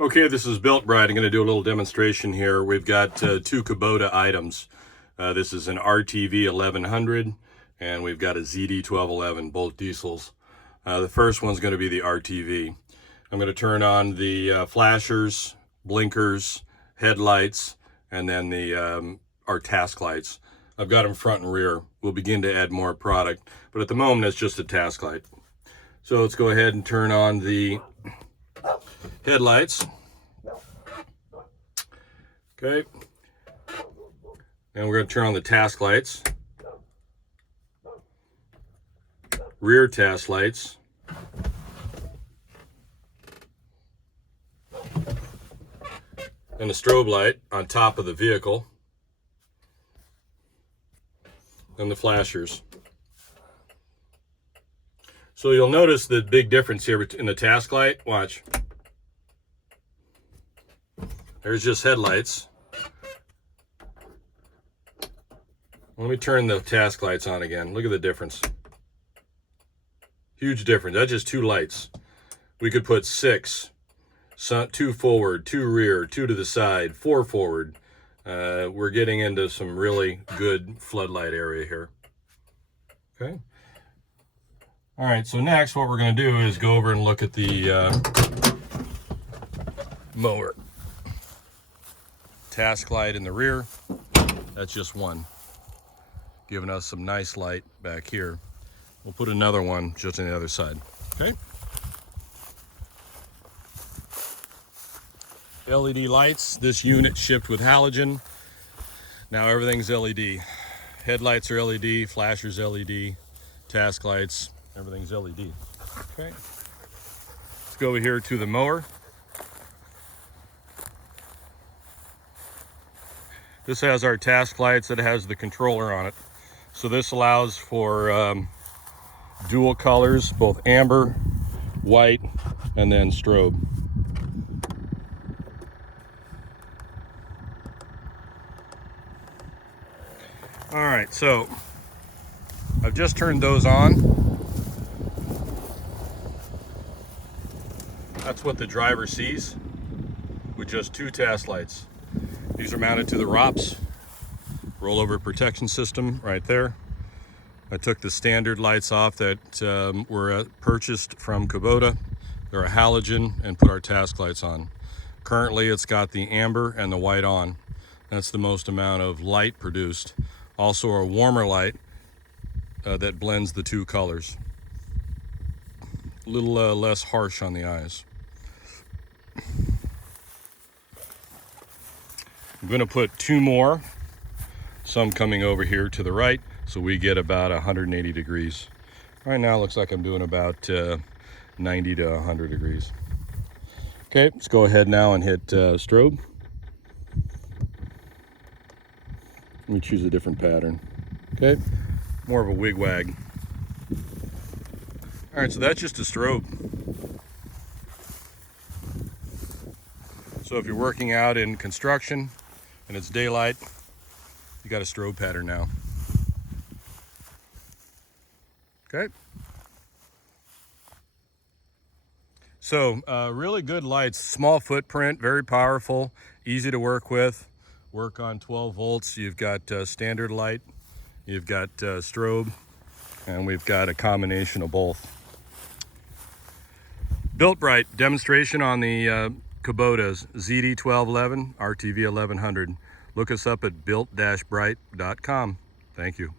Okay, this is BUILTBRIGHT. I'm going to do a little demonstration here. We've got two Kubota items. This is an RTV 1100 and we've got a ZD1211, both diesels. The first one's going to be the RTV. I'm going to turn on the flashers, blinkers, headlights, and then our task lights. I've got them front and rear. We'll begin to add more product, but at the moment it's just a task light. So let's go ahead and turn on the headlights. Okay, and we're going to turn on the task lights, rear task lights, and the strobe light on top of the vehicle, and the flashers. So you'll notice the big difference here in the task light. Watch. There's just headlights. Let me turn the task lights on again. Look at the difference. Huge difference. That's just two lights. We could put 6, 2 forward, 2 rear, 2 to the side, 4 forward. We're getting into some really good floodlight area here. Okay. All right, so next what we're going to do is go over and look at the mower. Task light in the rear, that's just one, giving us some nice light back here. We'll put another one just on the other side. Okay. LED lights. This unit shipped with halogen. Now everything's LED. Headlights are LED, flashers LED, task lights, everything's LED. Okay. Let's go over here to the mower. This has our task lights. It has the controller on it. So this allows for dual colors, both amber, white, and then strobe. All right, so I've just turned those on. That's what the driver sees with just 2 task lights. These are mounted to the ROPS, rollover protection system right there. I took the standard lights off that were purchased from Kubota. They're a halogen, and put our task lights on. Currently it's got the amber and the white on. That's the most amount of light produced. Also a warmer light that blends the 2 colors. A little less harsh on the eyes. I'm going to put 2 more, some coming over here to the right, so we get about 180 degrees. Right now it looks like I'm doing about 90 to 100 degrees. Okay, let's go ahead now and hit strobe. Let me choose a different pattern. Okay, more of a wig-wag. All right, so that's just a strobe. So if you're working out in construction and it's daylight, you got a strobe pattern now. Okay. So really good lights, small footprint, very powerful, easy to work with. Work on 12 volts. You've got standard light, you've got strobe, and we've got a combination of both. BUILTBRIGHT demonstration on the Kubota ZD1211 RTV 1100. Look us up at built-bright.com. Thank you.